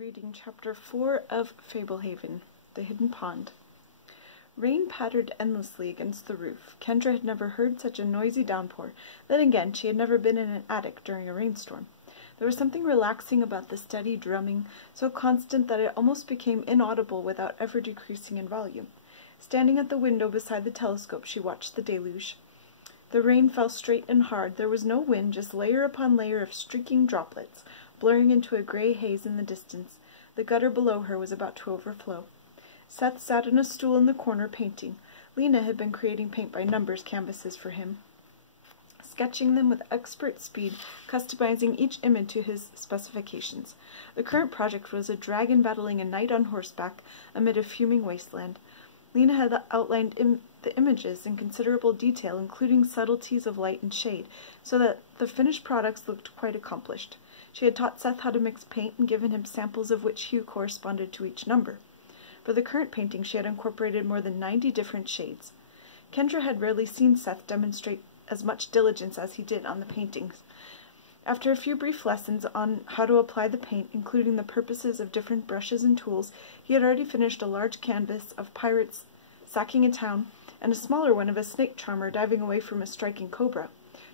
reading Chapter 4 of Fablehaven, The Hidden Pond. Rain pattered endlessly against the roof. Kendra had never heard such a noisy downpour. Then again, she had never been in an attic during a rainstorm. There was something relaxing about the steady drumming, so constant that it almost became inaudible without ever decreasing in volume. Standing at the window beside the telescope, she watched the deluge. The rain fell straight and hard. There was no wind, just layer upon layer of streaking droplets, blurring into a gray haze in the distance. The gutter below her was about to overflow. Seth sat on a stool in the corner painting. Lena had been creating paint-by-numbers canvases for him, sketching them with expert speed, customizing each image to his specifications. The current project was a dragon battling a knight on horseback amid a fuming wasteland. Lena had outlined the images in considerable detail, including subtleties of light and shade, so that the finished products looked quite accomplished. She had taught Seth how to mix paint and given him samples of which hue corresponded to each number. For the current painting, she had incorporated more than 90 different shades. Kendra had rarely seen Seth demonstrate as much diligence as he did on the paintings. After a few brief lessons on how to apply the paint, including the purposes of different brushes and tools, he had already finished a large canvas of pirates sacking a town, and a smaller one of a snake charmer diving away from a striking cobra.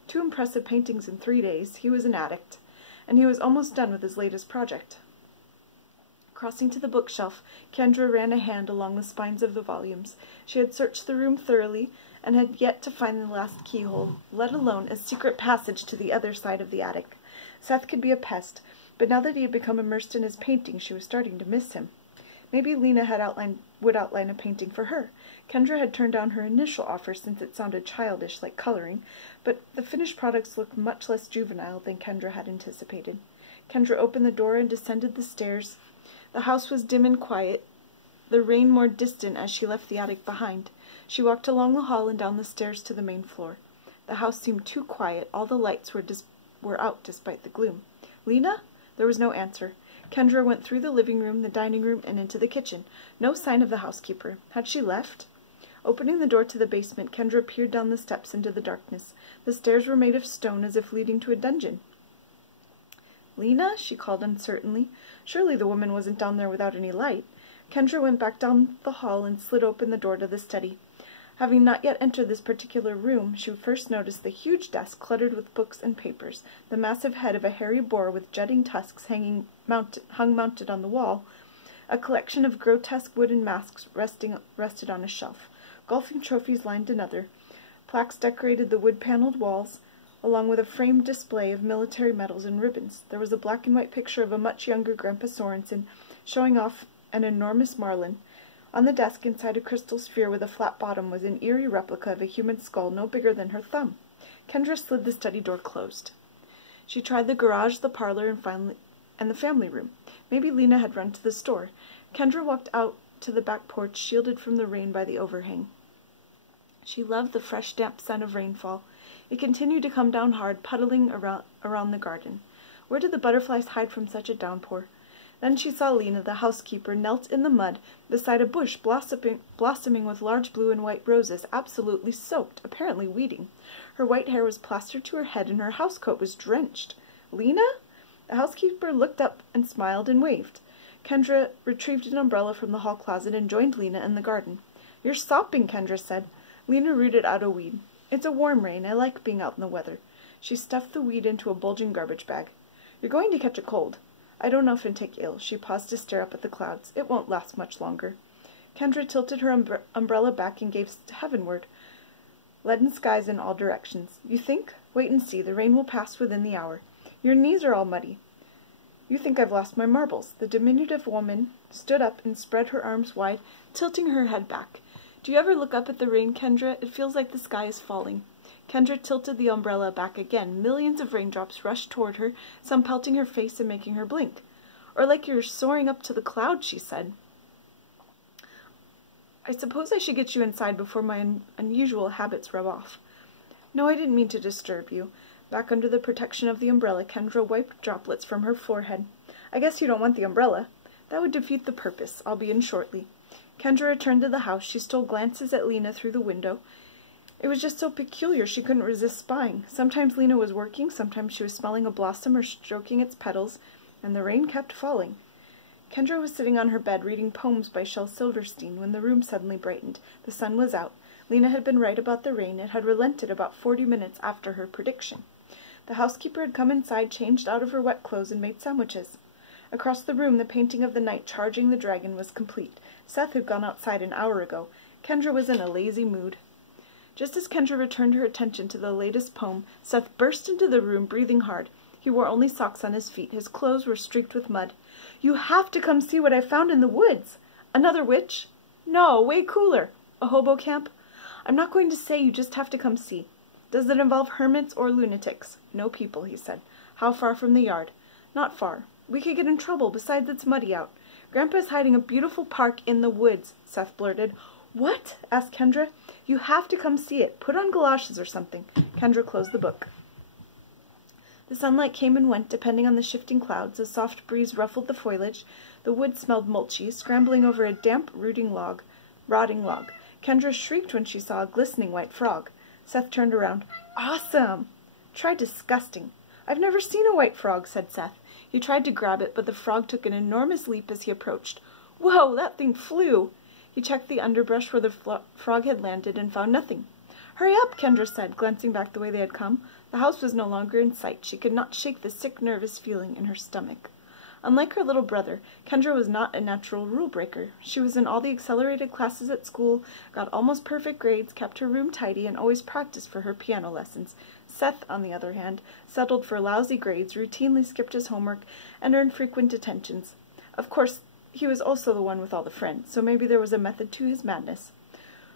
2 impressive paintings in 3 days. He was an addict, and he was almost done with his latest project. Crossing to the bookshelf, Kendra ran a hand along the spines of the volumes. She had searched the room thoroughly, and had yet to find the last keyhole, let alone a secret passage to the other side of the attic. Seth could be a pest, but now that he had become immersed in his painting, she was starting to miss him. Maybe Lena would outline a painting for her. Kendra had turned down her initial offer since it sounded childish, like coloring, but the finished products looked much less juvenile than Kendra had anticipated. Kendra opened the door and descended the stairs. The house was dim and quiet, the rain more distant as she left the attic behind. She walked along the hall and down the stairs to the main floor. The house seemed too quiet. All the lights were out despite the gloom. "Lena?" There was no answer. Kendra went through the living room, the dining room, and into the kitchen. No sign of the housekeeper. Had she left? Opening the door to the basement, Kendra peered down the steps into the darkness. The stairs were made of stone, as if leading to a dungeon. "Lena?" she called uncertainly. Surely the woman wasn't down there without any light. Kendra went back down the hall and slid open the door to the study. Having not yet entered this particular room, she first noticed the huge desk cluttered with books and papers, the massive head of a hairy boar with jutting tusks hung mounted on the wall. A collection of grotesque wooden masks rested on a shelf. Golfing trophies lined another. Plaques decorated the wood-paneled walls, along with a framed display of military medals and ribbons. There was a black-and-white picture of a much younger Grandpa Sorensen, showing off an enormous marlin. On the desk, inside a crystal sphere with a flat bottom, was an eerie replica of a human skull no bigger than her thumb. Kendra slid the study door closed. She tried the garage, the parlor, and the family room. Maybe Lena had run to the store. Kendra walked out to the back porch, shielded from the rain by the overhang. She loved the fresh, damp scent of rainfall. It continued to come down hard, puddling around the garden. Where did the butterflies hide from such a downpour? Then she saw Lena, the housekeeper, knelt in the mud beside a bush blossoming with large blue and white roses, absolutely soaked, apparently weeding. Her white hair was plastered to her head, and her housecoat was drenched. "Lena?" The housekeeper looked up and smiled and waved. Kendra retrieved an umbrella from the hall closet and joined Lena in the garden. "You're sopping," Kendra said. Lena rooted out a weed. "It's a warm rain. I like being out in the weather." She stuffed the weed into a bulging garbage bag. "You're going to catch a cold." "I don't often take ill." She paused to stare up at the clouds. "It won't last much longer." Kendra tilted her umbrella back and gazed heavenward. Leaden skies in all directions. "You think? Wait and see. The rain will pass within the hour. Your knees are all muddy." "You think I've lost my marbles." The diminutive woman stood up and spread her arms wide, tilting her head back. "Do you ever look up at the rain, Kendra? It feels like the sky is falling." Kendra tilted the umbrella back again. Millions of raindrops rushed toward her, some pelting her face and making her blink. "Or like you're soaring up to the clouds," she said. "I suppose I should get you inside before my unusual habits rub off." "No, I didn't mean to disturb you." Back under the protection of the umbrella, Kendra wiped droplets from her forehead. "I guess you don't want the umbrella." "That would defeat the purpose. I'll be in shortly." Kendra returned to the house. She stole glances at Lena through the window. It was just so peculiar she couldn't resist spying. Sometimes Lena was working, sometimes she was smelling a blossom or stroking its petals, and the rain kept falling. Kendra was sitting on her bed reading poems by Shel Silverstein when the room suddenly brightened. The sun was out. Lena had been right about the rain. It had relented about 40 minutes after her prediction. The housekeeper had come inside, changed out of her wet clothes, and made sandwiches. Across the room, the painting of the knight charging the dragon was complete. Seth had gone outside an hour ago. Kendra was in a lazy mood. Just as Kendra returned her attention to the latest poem, Seth burst into the room, breathing hard. He wore only socks on his feet. His clothes were streaked with mud. "You have to come see what I found in the woods." "Another witch?" "No, way cooler." "A hobo camp?" "I'm not going to say, you just have to come see." "Does it involve hermits or lunatics?" "No people," he said. "How far from the yard?" "Not far. We could get in trouble. Besides, it's muddy out." "Grandpa's hiding a beautiful park in the woods," Seth blurted. "What?" asked Kendra. "You have to come see it. Put on galoshes or something." Kendra closed the book. The sunlight came and went, depending on the shifting clouds. A soft breeze ruffled the foliage. The wood smelled mulchy, scrambling over a damp, rotting log. Kendra shrieked when she saw a glistening white frog. Seth turned around. "Awesome!" "Try disgusting." "I've never seen a white frog," said Seth. He tried to grab it, but the frog took an enormous leap as he approached. "Whoa, that thing flew!" He checked the underbrush where the frog had landed and found nothing. "Hurry up," Kendra said, glancing back the way they had come. The house was no longer in sight. She could not shake the sick, nervous feeling in her stomach. Unlike her little brother, Kendra was not a natural rule-breaker. She was in all the accelerated classes at school, got almost perfect grades, kept her room tidy, and always practiced for her piano lessons. Seth, on the other hand, settled for lousy grades, routinely skipped his homework, and earned frequent detentions. Of course, he was also the one with all the friends, so maybe there was a method to his madness.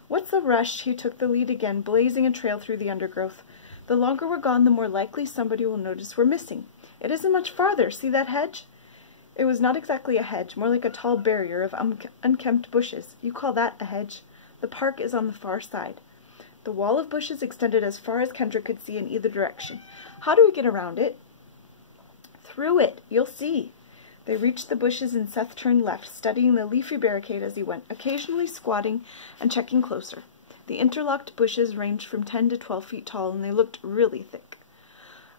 "What's the rush?" He took the lead again, blazing a trail through the undergrowth. "The longer we're gone, the more likely somebody will notice we're missing. It isn't much farther. See that hedge?" It was not exactly a hedge, more like a tall barrier of unkempt bushes. "You call that a hedge?" "The park is on the far side." The wall of bushes extended as far as Kendra could see in either direction. "How do we get around it?" "Through it. You'll see." They reached the bushes and Seth turned left, studying the leafy barricade as he went, occasionally squatting and checking closer. The interlocked bushes ranged from 10 to 12 feet tall, and they looked really thick.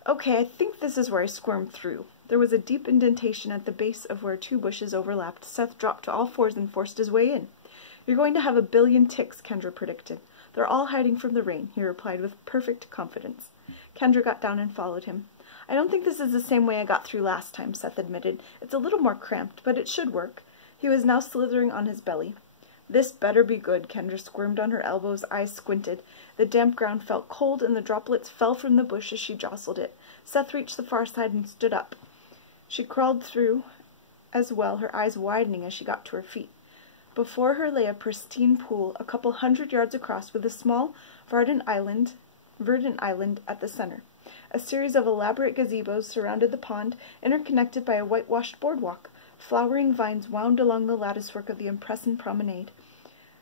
"Okay, I think this is where I squirmed through." There was a deep indentation at the base of where two bushes overlapped. Seth dropped to all fours and forced his way in. "You're going to have a billion ticks," Kendra predicted. "They're all hiding from the rain," he replied with perfect confidence. Kendra got down and followed him. "I don't think this is the same way I got through last time," Seth admitted. "It's a little more cramped, but it should work." He was now slithering on his belly. "This better be good." Kendra squirmed on her elbows, eyes squinted. The damp ground felt cold, and the droplets fell from the bush as she jostled it. Seth reached the far side and stood up. She crawled through as well, her eyes widening as she got to her feet. Before her lay a pristine pool, a couple 100 yards across, with a small verdant island at the center. A series of elaborate gazebos surrounded the pond, interconnected by a whitewashed boardwalk. Flowering vines wound along the latticework of the impressive promenade.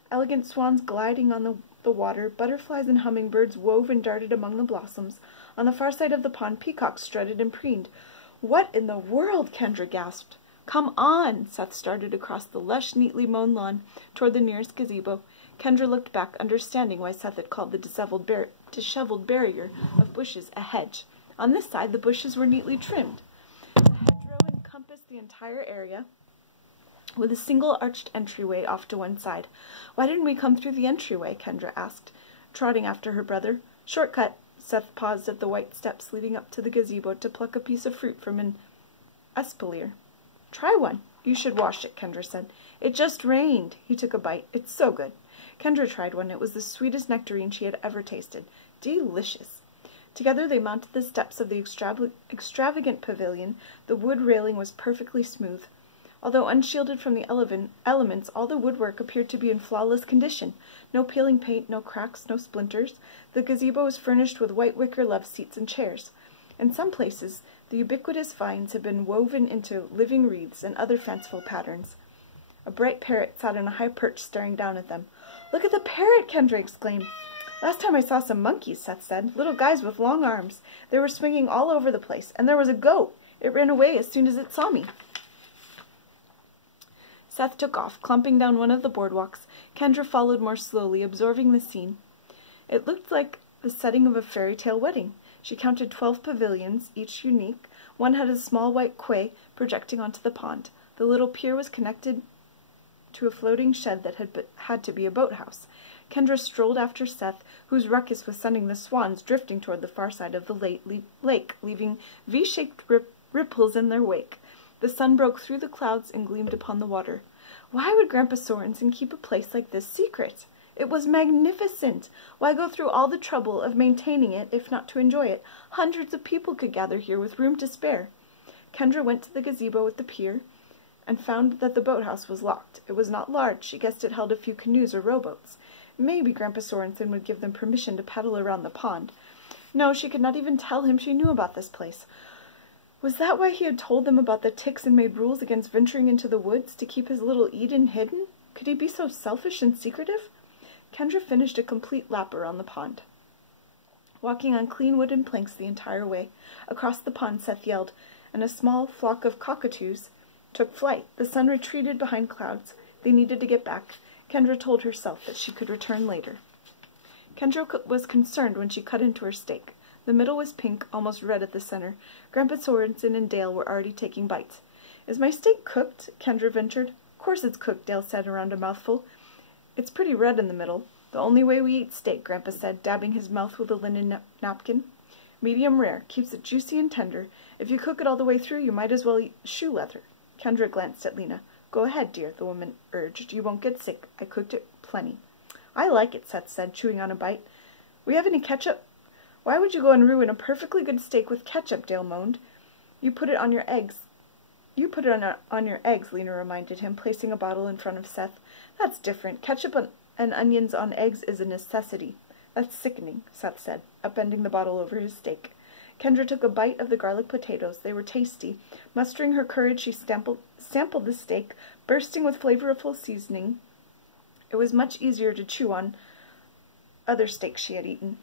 Elegant swans gliding on the water, butterflies and hummingbirds wove and darted among the blossoms. On the far side of the pond, peacocks strutted and preened. "What in the world?" Kendra gasped. "Come on!" Seth started across the lush, neatly mown lawn toward the nearest gazebo. Kendra looked back, understanding why Seth had called the disheveled barrier of bushes a hedge. On this side, the bushes were neatly trimmed. The hedgerow encompassed the entire area, with a single arched entryway off to one side. "Why didn't we come through the entryway?" Kendra asked, trotting after her brother. "Shortcut." Seth paused at the white steps leading up to the gazebo to pluck a piece of fruit from an espalier. "Try one." "You should wash it," Kendra said. "It just rained." He took a bite. "It's so good." Kendra tried one. It was the sweetest nectarine she had ever tasted. Delicious. Together they mounted the steps of the extravagant pavilion. The wood railing was perfectly smooth. Although unshielded from the elements, all the woodwork appeared to be in flawless condition. No peeling paint, no cracks, no splinters. The gazebo was furnished with white wicker love seats and chairs. In some places, the ubiquitous vines had been woven into living wreaths and other fanciful patterns. A bright parrot sat on a high perch staring down at them. "Look at the parrot!" Kendra exclaimed. "Last time I saw some monkeys," Seth said. "Little guys with long arms. They were swinging all over the place. And there was a goat. It ran away as soon as it saw me." Seth took off, clumping down one of the boardwalks. Kendra followed more slowly, absorbing the scene. It looked like the setting of a fairy tale wedding. She counted 12 pavilions, each unique. One had a small white quay projecting onto the pond. The little pier was connected to a floating shed that had to be a boathouse. Kendra strolled after Seth, whose ruckus was sending the swans drifting toward the far side of the lake, leaving V-shaped ripples in their wake. The sun broke through the clouds and gleamed upon the water. Why would Grandpa Sorensen keep a place like this secret? It was magnificent. Why go through all the trouble of maintaining it, if not to enjoy it? Hundreds of people could gather here with room to spare. Kendra went to the gazebo at the pier and found that the boathouse was locked. It was not large. She guessed it held a few canoes or rowboats. Maybe Grandpa Sorensen would give them permission to paddle around the pond. No, she could not even tell him she knew about this place. Was that why he had told them about the ticks and made rules against venturing into the woods to keep his little Eden hidden? Could he be so selfish and secretive? Kendra finished a complete lap around the pond, walking on clean wooden planks the entire way. Across the pond, Seth yelled, and a small flock of cockatoos took flight. The sun retreated behind clouds. They needed to get back. Kendra told herself that she could return later. Kendra was concerned when she cut into her steak. The middle was pink, almost red at the center. Grandpa Sorensen and Dale were already taking bites. "Is my steak cooked?" Kendra ventured. "Of course it's cooked," Dale said around a mouthful. "It's pretty red in the middle." "The only way we eat steak," Grandpa said, dabbing his mouth with a linen napkin. "Medium rare. Keeps it juicy and tender. If you cook it all the way through, you might as well eat shoe leather." Kendra glanced at Lena. "Go ahead, dear," the woman urged. "You won't get sick. I cooked it plenty." "I like it," Seth said, chewing on a bite. "We have any ketchup?" "Why would you go and ruin a perfectly good steak with ketchup?" Dale moaned. "You put it on your eggs." "You put it on your eggs," Lena reminded him, placing a bottle in front of Seth. "That's different. Ketchup and onions on eggs is a necessity." "That's sickening," Seth said, upending the bottle over his steak. Kendra took a bite of the garlic potatoes. They were tasty. Mustering her courage, she sampled the steak, bursting with flavorful seasoning. It was much easier to chew on other steaks she had eaten.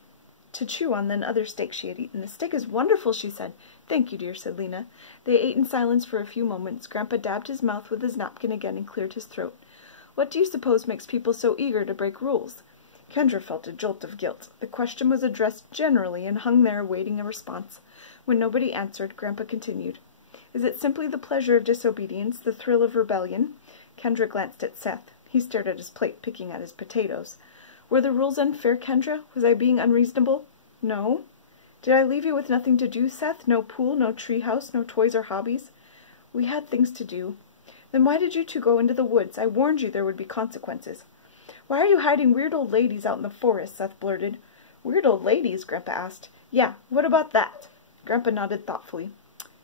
"The steak is wonderful," she said. "Thank you, dear," said Lena. They ate in silence for a few moments. Grandpa dabbed his mouth with his napkin again and cleared his throat. "What do you suppose makes people so eager to break rules?" Kendra felt a jolt of guilt. The question was addressed generally and hung there awaiting a response. When nobody answered, Grandpa continued. "Is it simply the pleasure of disobedience, the thrill of rebellion?" Kendra glanced at Seth. He stared at his plate, picking at his potatoes. "Were the rules unfair, Kendra? Was I being unreasonable?" "No." "Did I leave you with nothing to do, Seth? No pool, no treehouse, no toys or hobbies?" "We had things to do." "Then why did you two go into the woods? I warned you there would be consequences." "Why are you hiding weird old ladies out in the forest?" Seth blurted. "Weird old ladies?" Grandpa asked. "Yeah, what about that?" Grandpa nodded thoughtfully.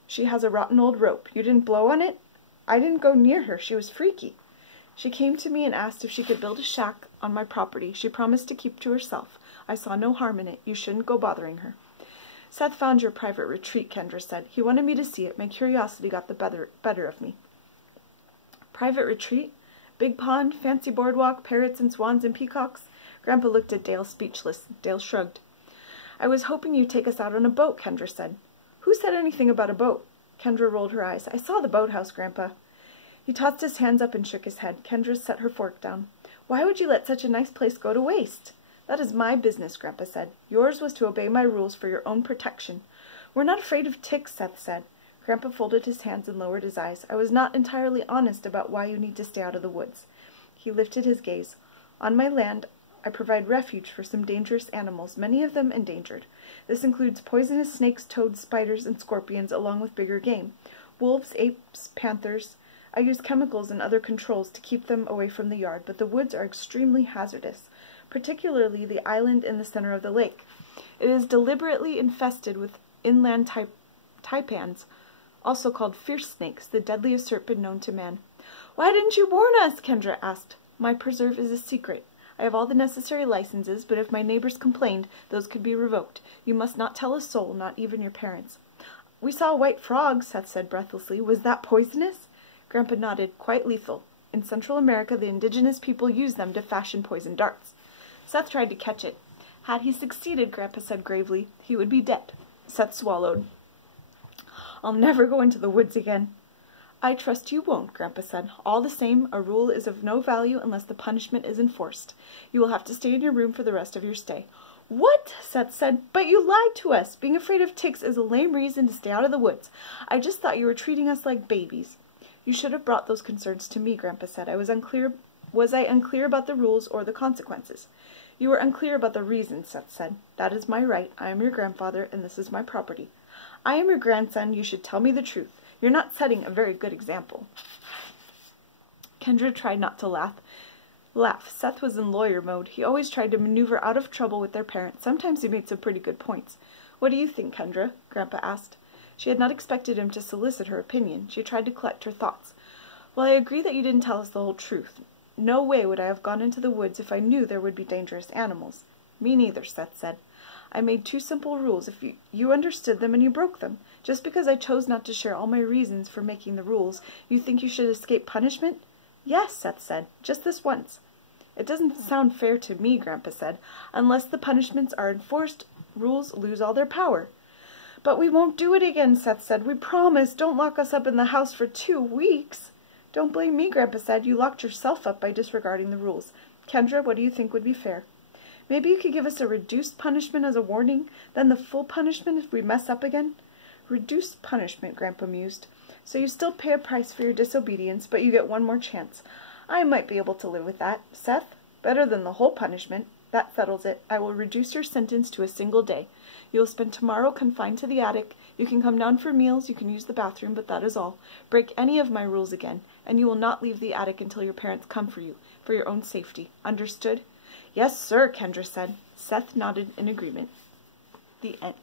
"She has a rotten old rope. You didn't blow on it?" "I didn't go near her. She was freaky." "She came to me and asked if she could build a shack on my property. She promised to keep to herself. I saw no harm in it. You shouldn't go bothering her." "Seth found your private retreat," Kendra said. "He wanted me to see it. My curiosity got the better of me." "Private retreat? Big pond, fancy boardwalk, parrots and swans and peacocks?" Grandpa looked at Dale, speechless. Dale shrugged. "I was hoping you'd take us out on a boat," Kendra said. "Who said anything about a boat?" Kendra rolled her eyes. "I saw the boathouse, Grandpa." He tossed his hands up and shook his head. Kendra set her fork down. "Why would you let such a nice place go to waste?" "That is my business," Grandpa said. "Yours was to obey my rules for your own protection." "We're not afraid of ticks," Seth said. Grandpa folded his hands and lowered his eyes. "I was not entirely honest about why you need to stay out of the woods." He lifted his gaze. "On my land, I provide refuge for some dangerous animals, many of them endangered. This includes poisonous snakes, toads, spiders, and scorpions, along with bigger game. Wolves, apes, panthers. I use chemicals and other controls to keep them away from the yard, but the woods are extremely hazardous, particularly the island in the center of the lake. It is deliberately infested with inland taipans, also called fierce snakes, the deadliest serpent known to man." "Why didn't you warn us?" Kendra asked. "My preserve is a secret. I have all the necessary licenses, but if my neighbors complained, those could be revoked. You must not tell a soul, not even your parents." "We saw a white frog," Seth said breathlessly. "Was that poisonous?" Grandpa nodded. "Quite lethal. In Central America, the indigenous people use them to fashion poison darts." Seth tried to catch it. Had he succeeded, Grandpa said gravely, he would be dead. Seth swallowed. "I'll never go into the woods again." "I trust you won't," Grandpa said. "All the same, a rule is of no value unless the punishment is enforced. You will have to stay in your room for the rest of your stay." "What?" Seth said. "But you lied to us. Being afraid of ticks is a lame reason to stay out of the woods. I just thought you were treating us like babies." You should have brought those concerns to me, Grandpa said. Was I unclear about the rules or the consequences? You were unclear about the reasons, Seth said. That is my right. I am your grandfather, and this is my property. I am your grandson. You should tell me the truth. You're not setting a very good example. Kendra tried not to laugh. Seth was in lawyer mode. He always tried to maneuver out of trouble with their parents. Sometimes he made some pretty good points. What do you think, Kendra? Grandpa asked. She had not expected him to solicit her opinion. She tried to collect her thoughts. Well, I agree that you didn't tell us the whole truth. No way would I have gone into the woods if I knew there would be dangerous animals. Me neither, Seth said. I made 2 simple rules. If you understood them and you broke them. Just because I chose not to share all my reasons for making the rules, you think you should escape punishment? Yes, Seth said. Just this once. It doesn't sound fair to me, Grandpa said. Unless the punishments are enforced, rules lose all their power. But we won't do it again, Seth said. We promise. Don't lock us up in the house for 2 weeks. Don't blame me, Grandpa said. You locked yourself up by disregarding the rules. Kendra, what do you think would be fair? Maybe you could give us a reduced punishment as a warning, then the full punishment if we mess up again? Reduced punishment, Grandpa mused. So you still pay a price for your disobedience, but you get 1 more chance. I might be able to live with that. Seth, better than the whole punishment. That settles it. I will reduce your sentence to a single day. You will spend tomorrow confined to the attic. You can come down for meals, you can use the bathroom, but that is all. Break any of my rules again, and you will not leave the attic until your parents come for you, for your own safety. Understood? Yes, sir, Kendra said. Seth nodded in agreement. The end.